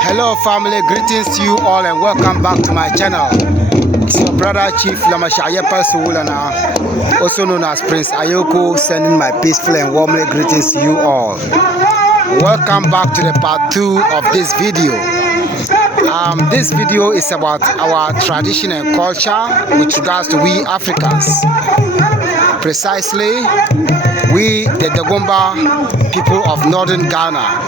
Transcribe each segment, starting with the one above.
Hello family, greetings to you all and welcome back to my channel. It's your brother Chief Lamashayepal Suwulana, also known as Prince Ayoko, sending my peaceful and warmly greetings to you all. Welcome back to the part 2 of this video. This video is about our tradition and culture with regards to we Africans. Precisely, we the Dagbon people of northern Ghana.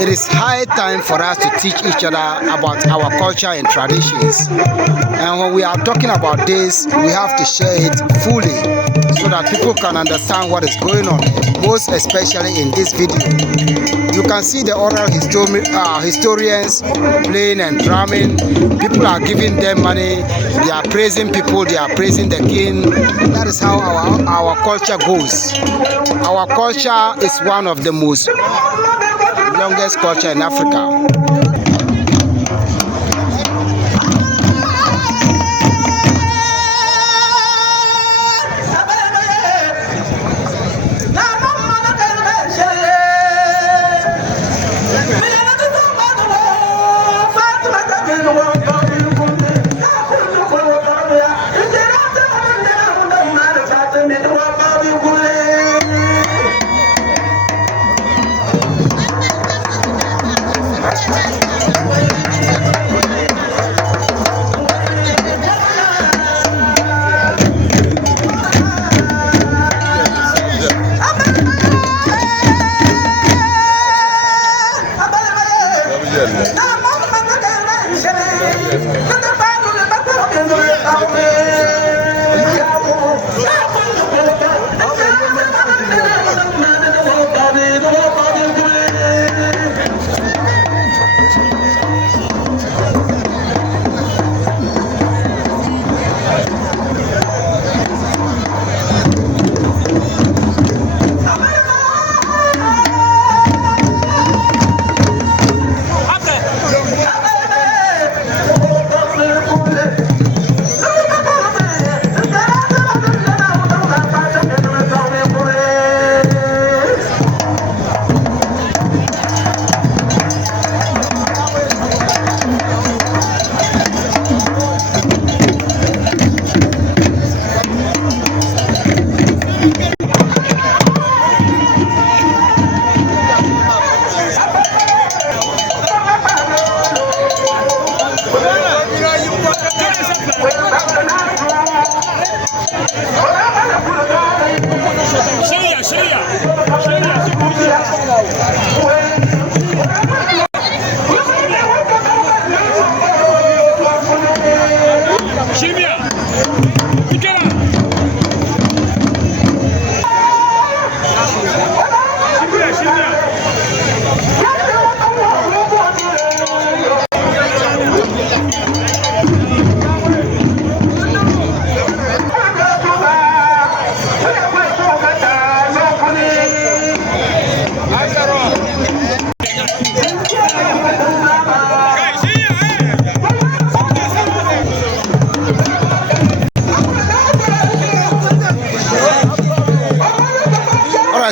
It is high time for us to teach each other about our culture and traditions. And when we are talking about this, we have to share it fully so that people can understand what is going on, most especially in this video. You can see the oral historians playing and drumming. People are giving them money. They are praising people. They are praising the king. That is how our culture goes. Our culture is one of the most longest culture in Africa.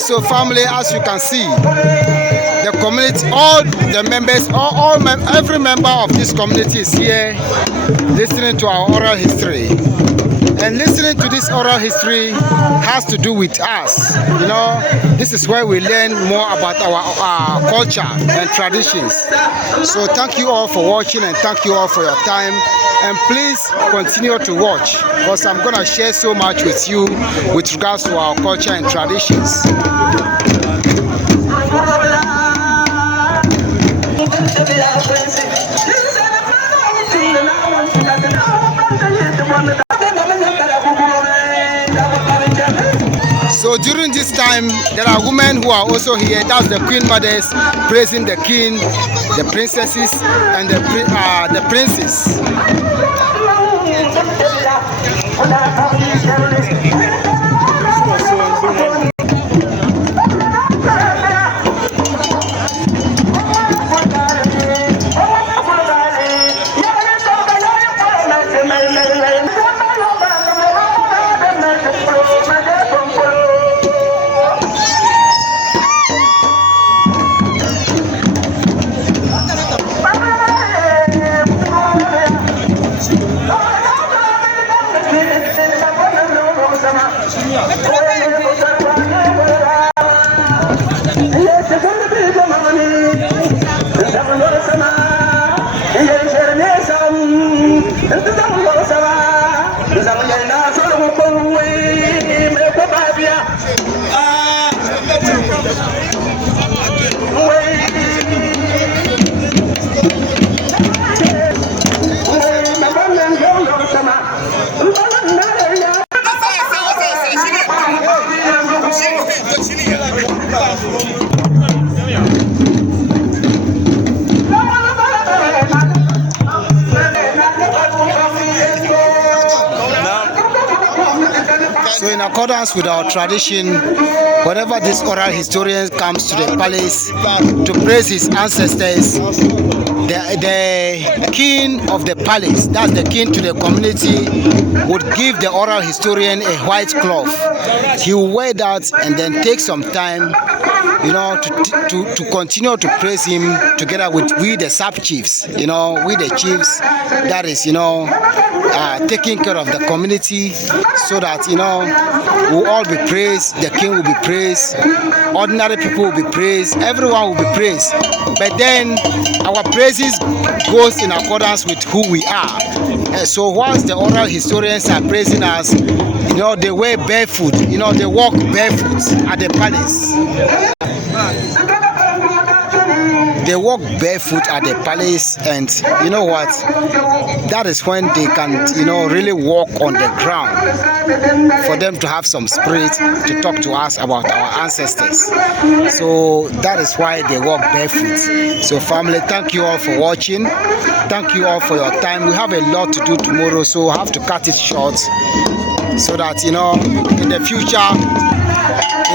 So family, as you can see, the community, all the members, every member of this community is here listening to our oral history. And listening to this oral history has to do with us. You know, this is where we learn more about our culture and traditions. So thank you all for watching and thank you all for your time. And please continue to watch because I'm going to share so much with you with regards to our culture and traditions. So during this time, there are women who are also here. That's the queen mothers praising the king, the princesses, and the princes. So in accordance with our tradition, whenever this oral historian comes to the palace to praise his ancestors, the king of the palace, that's the king to the community, would give the oral historian a white cloth. He will wear that and then take some time, to continue to praise him together with we the sub chiefs, we the chiefs that is, taking care of the community, so that, we'll all be praised, the king will be praised, ordinary people will be praised, everyone will be praised. But then our praises goes in accordance with who we are. So whilst the oral historians are praising us, they wear barefoot, they walk barefoot at the palace. They walk barefoot at the palace, and you know what? That is when they can, really walk on the ground, for them to have some spirit to talk to us about our ancestors. So that is why they walk barefoot. So family, thank you all for watching. Thank you all for your time. We have a lot to do tomorrow, so I have to cut it short, so that, in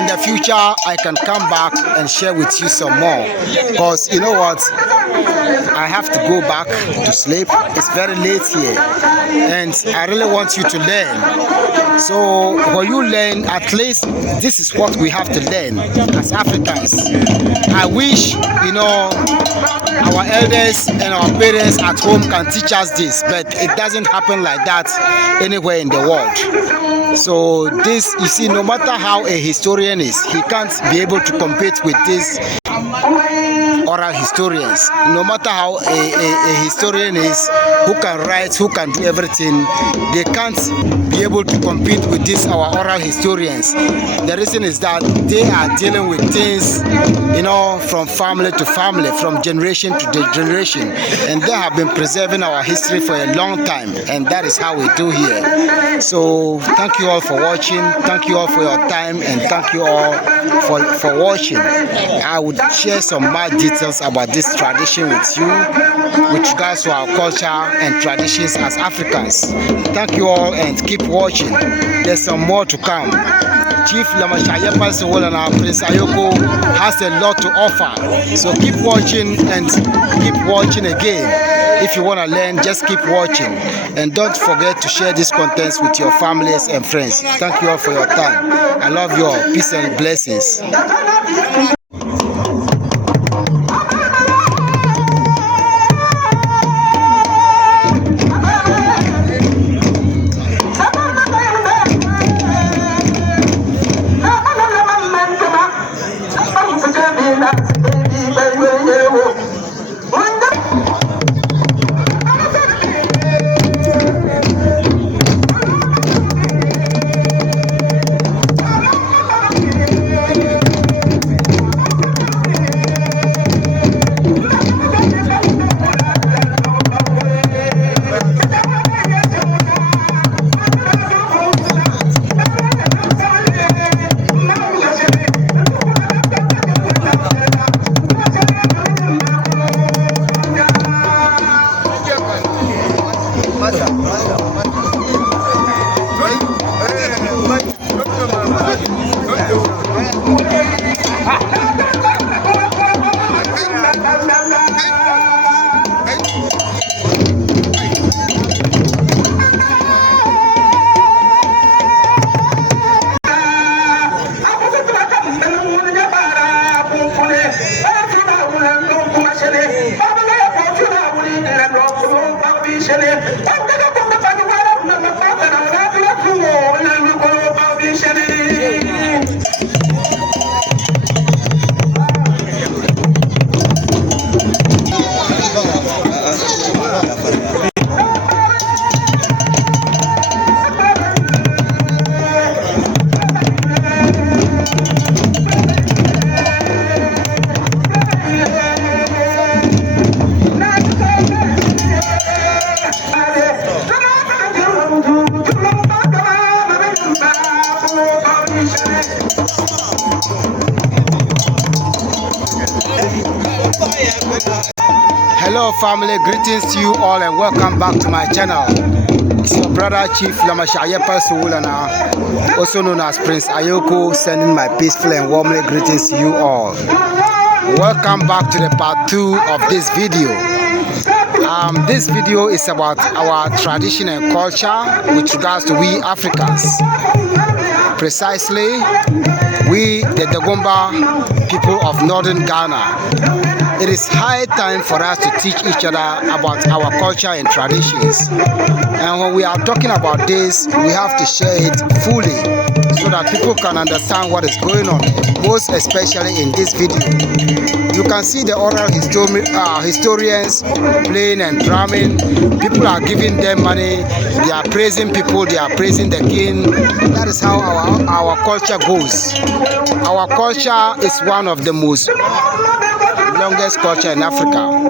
the future I can come back and share with you some more, because you know what, I have to go back to sleep. It's very late here, and I really want you to learn. So when you learn, at least this is what we have to learn as Africans. I wish, our elders and our parents at home can teach us this, but it doesn't happen like that anywhere in the world. So this, you see, no matter how a historian is, he can't be able to compete with this oral historians. No matter how a historian is, who can write, who can do everything, they can't be able to compete with this our oral historians. The reason is that they are dealing with things, from family to family, from generation to generation, and they have been preserving our history for a long time, and that is how we do here. So thank you all for watching, thank you all for your time, and thank you all for watching. I would share some more details about this tradition with you, with regards to our culture and traditions as Africans. Thank you all, and keep watching. There's some more to come. Chief Lamashayepal Sewolana Prince Ayoko has a lot to offer. So keep watching, and keep watching again. If you want to learn, just keep watching. And don't forget to share these contents with your families and friends. Thank you all for your time. I love you all. Peace and blessings. Hello family, greetings to you all and welcome back to my channel. It's your brother Chief Lamashayepa Sowulana, also known as Prince Ayoko, sending my peaceful and warmly greetings to you all. Welcome back to the part 2 of this video. This video is about our tradition and culture with regards to we Africans. Precisely, we the Dagbon people of northern Ghana. It is high time for us to teach each other about our culture and traditions. And when we are talking about this, we have to share it fully so that people can understand what is going on, most especially in this video. You can see the oral historians playing and drumming. People are giving them money. They are praising people. They are praising the king. That is how our culture goes. Our culture is one of the most longest culture in Africa.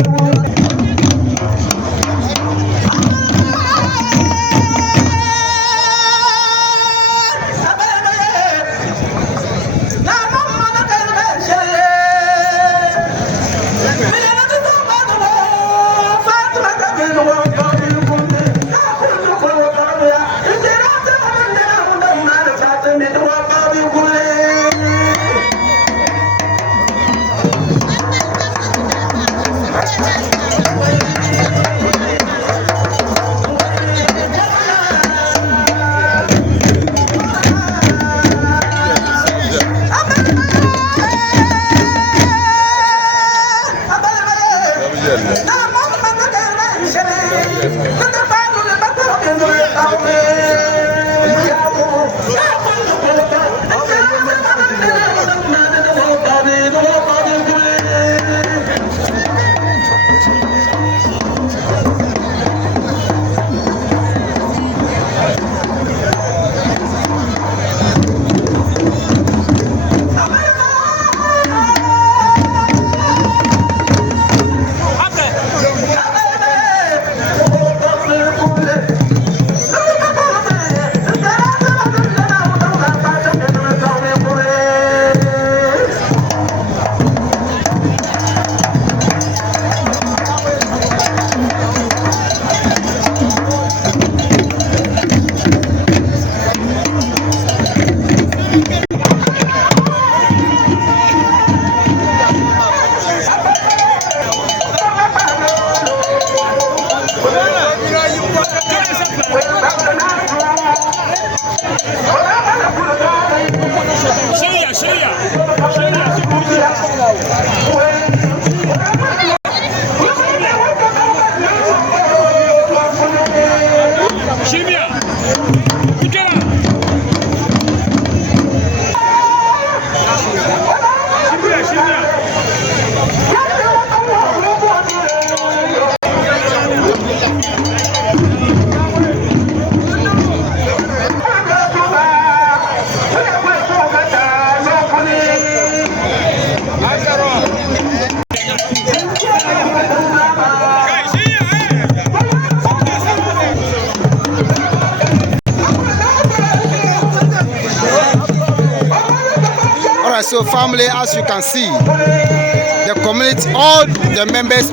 So family, as you can see, the community, all the members,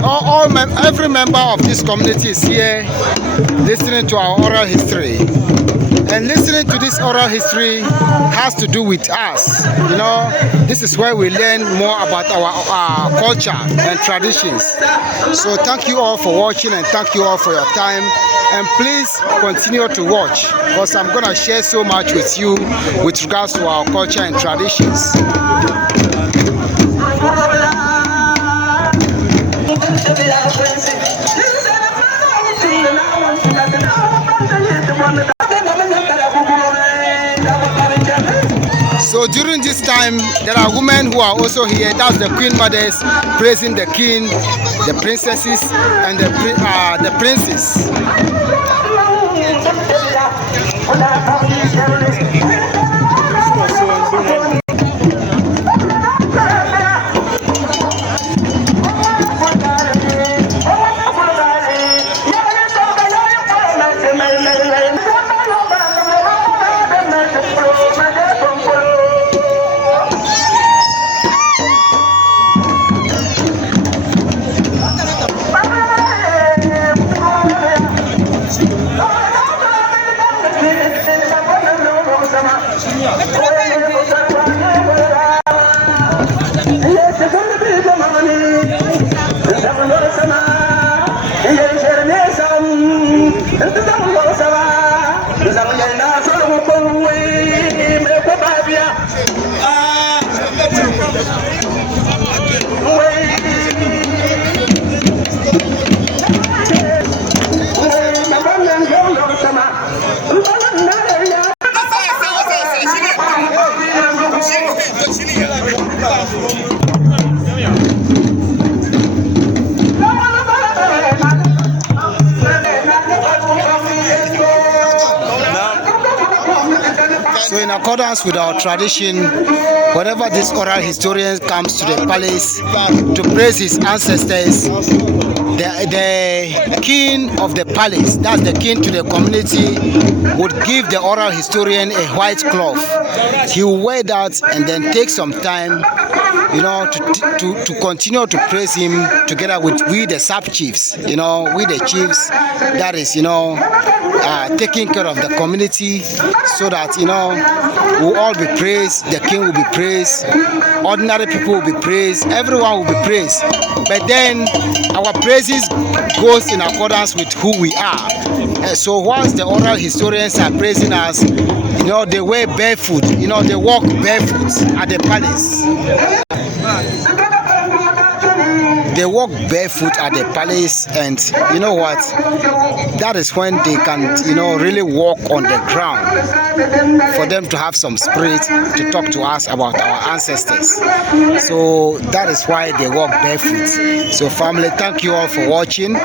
every member of this community is here listening to our oral history. And listening to this oral history has to do with us. You know, this is where we learn more about our culture and traditions. So thank you all for watching and thank you all for your time. And please continue to watch because I'm going to share so much with you with regards to our culture and traditions. during this time, there are women who are also here. That's the queen mothers praising the king, the princesses, and the princes. So in accordance with our tradition, whenever this oral historian comes to the palace to praise his ancestors, the king of the palace, that's the king to the community, would give the oral historian a white cloth. He will wear that and then take some time, to continue to praise him together with we the sub chiefs, we the chiefs, that is, taking care of the community, so that, we'll all be praised, the king will be praised, ordinary people will be praised, everyone will be praised. But then our praises goes in accordance with who we are. So once the oral historians are praising us, they wear barefoot, they walk barefoot at the palace. They walk barefoot at the palace, and you know what? That is when they can, really walk on the ground, for them to have some spirit to talk to us about our ancestors. So that is why they walk barefoot. So family, thank you all for watching.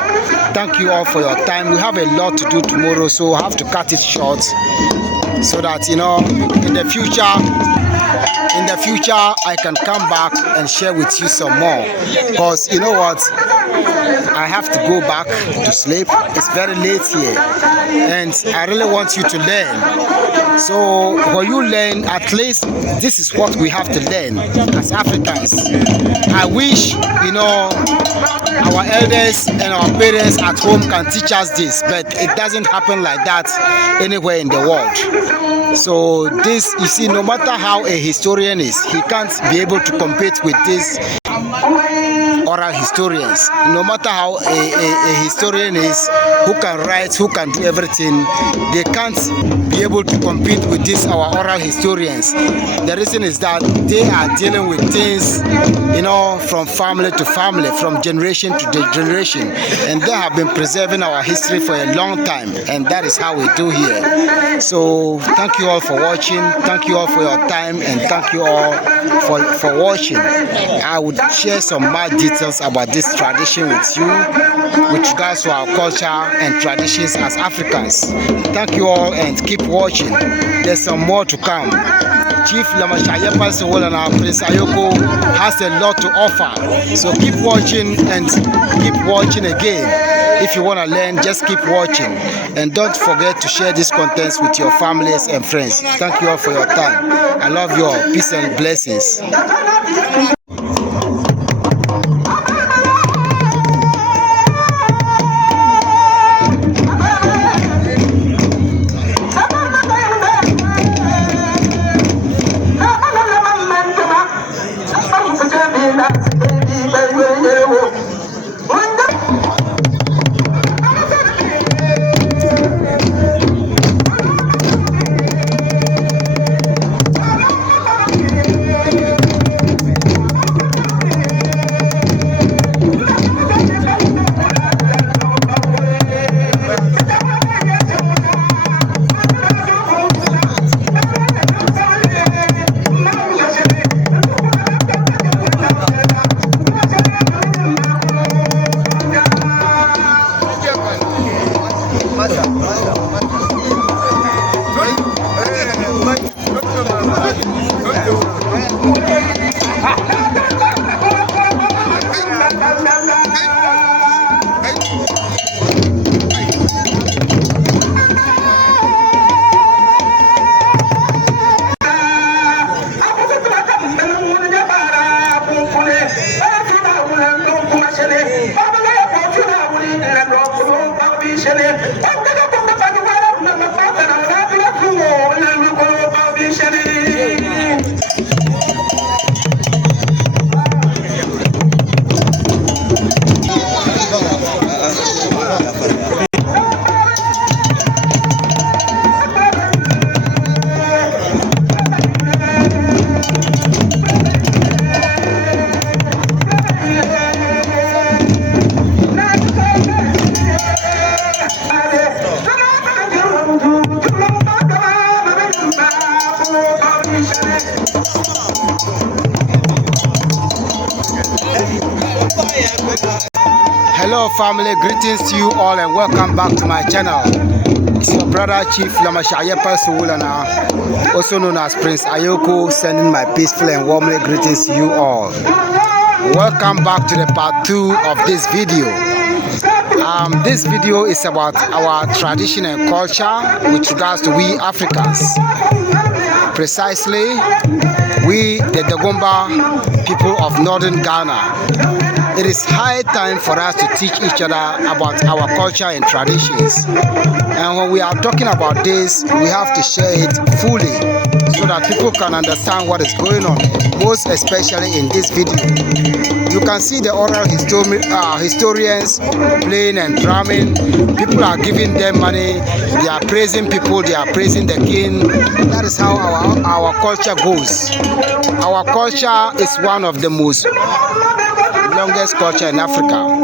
Thank you all for your time. We have a lot to do tomorrow, so I have to cut it short, so that, in the future I can come back and share with you some more. Because you know what, I have to go back to sleep. It's very late here, and I really want you to learn. So when you learn, at least this is what we have to learn as Africans. I wish, our elders and our parents at home can teach us this, but it doesn't happen like that anywhere in the world. So this, you see, no matter how a historian is, he can't be able to compete with this oral historians. No matter how a historian is, who can write, who can do everything, they can't be able to compete with this our oral historians. The reason is that they are dealing with things, from family to family, from generation to generation, and they have been preserving our history for a long time, and that is how we do here. So thank you all for watching, thank you all for your time, and thank you all for watching. I would share some more details about this tradition with you, with regards to our culture and traditions as Africans. Thank you all, and keep watching. There's some more to come. Chief Lamashayepal Sewolana Prince Ayoko has a lot to offer. So keep watching, and keep watching again. If you want to learn, just keep watching. And don't forget to share these contents with your families and friends. Thank you all for your time. I love you all. Peace and blessings. Hello family, greetings to you all and welcome back to my channel. It's your brother Chief Lunsi, also known as Prince Ayoko, sending my peaceful and warmly greetings to you all. Welcome back to the part 2 of this video. This video is about our tradition and culture with regards to we Africans. Precisely, we the Dagbon people of northern Ghana. It is high time for us to teach each other about our culture and traditions. And when we are talking about this, we have to share it fully so that people can understand what is going on, most especially in this video. You can see the oral historians playing and drumming. People are giving them money. They are praising people. They are praising the king. That is how our culture goes. Our culture is one of the most longest culture in Africa.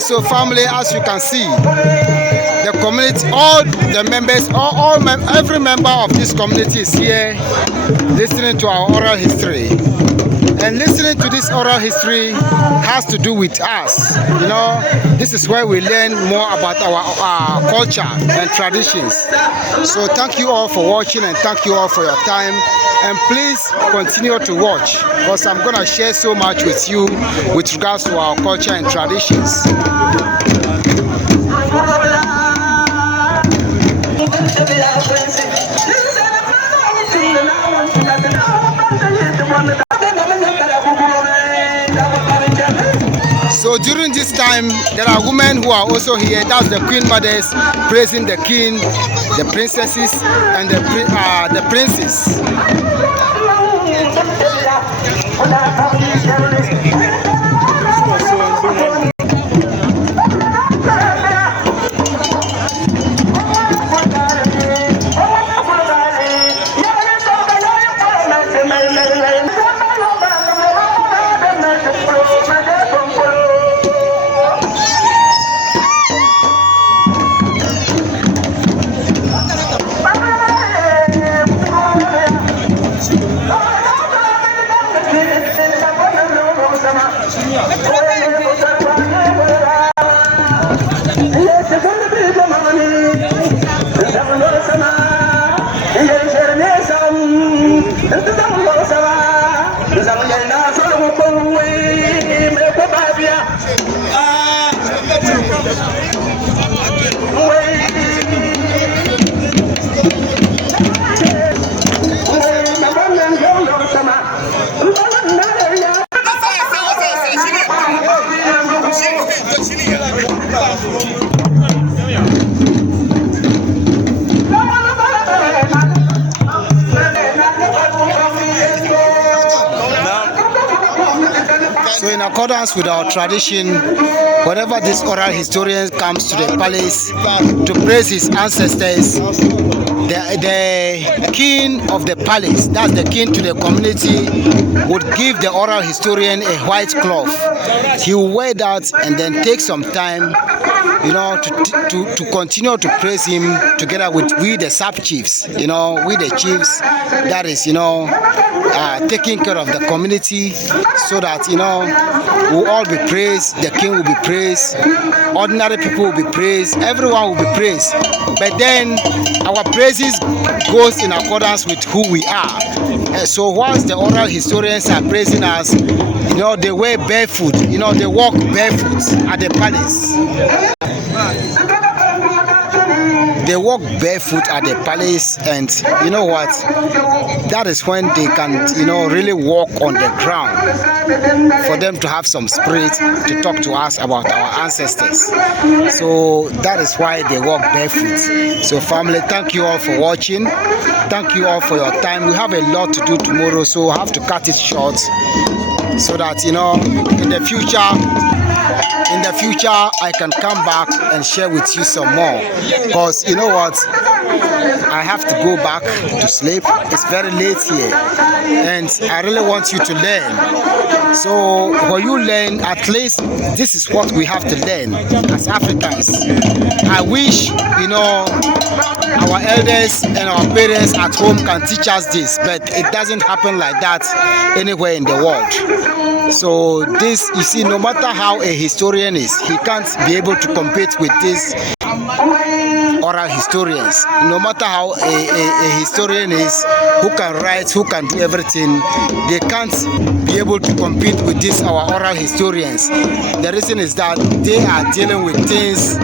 So family, as you can see, the community, all the members, every member of this community is here listening to our oral history. And listening to this oral history has to do with us. You know, this is where we learn more about our culture and traditions. So thank you all for watching and thank you all for your time. And please continue to watch because I'm going to share so much with you with regards to our culture and traditions. So during this time, there are women who are also here. That's the queen mothers praising the king, the princesses, and the princes. So in accordance with our tradition, whenever this oral historian comes to the palace to praise his ancestors, the king of the palace, that's the king to the community, would give the oral historian a white cloth. He will wear that and then take some time, you know, to continue to praise him together with we the sub chiefs, you know, we the chiefs that is, you know, taking care of the community, so that, you know, we'll all be praised, the king will be praised, ordinary people will be praised, everyone will be praised. But then our praises goes in accordance with who we are. So once the oral historians are praising us, you know, they wear barefoot, you know, they walk barefoot at the palace. They walk barefoot at the palace, and you know what? That is when they can, you know, really walk on the ground, for them to have some spirit to talk to us about our ancestors. So that is why they walk barefoot. So family, thank you all for watching. Thank you all for your time. We have a lot to do tomorrow, so we'll have to cut it short, so that, you know, in the future I can come back and share with you some more, because you know what, I have to go back to sleep. It's very late here, and I really want you to learn. So when you learn, at least this is what we have to learn as Africans. I wish, you know, our elders and our parents at home can teach us this, but it doesn't happen like that anywhere in the world. So this, you see, no matter how a historian is, he can't be able to compete with these oral historians. No matter how a historian is, who can write, who can do everything, they can't be able to compete with these our oral historians. The reason is that they are dealing with things,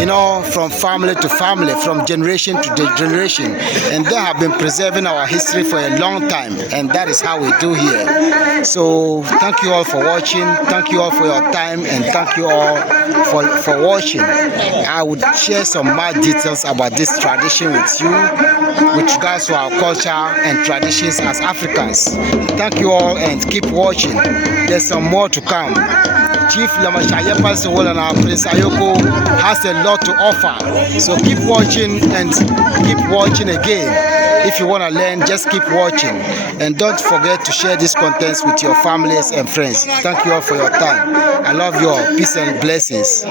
you know, from family to family, from generation to generation, and they have been preserving our history for a long time, and that is how we do here. So thank you all for watching, thank you all for your time, and thank you all for watching. I would share some more details about this tradition with you, with regards to our culture and traditions as Africans. Thank you all, and keep watching. There's some more to come. Chief Lamashayepal Sewolana Prince Ayoko has a lot to offer. So keep watching, and keep watching again. If you want to learn, just keep watching. And don't forget to share these contents with your families and friends. Thank you all for your time. I love you all. Peace and blessings.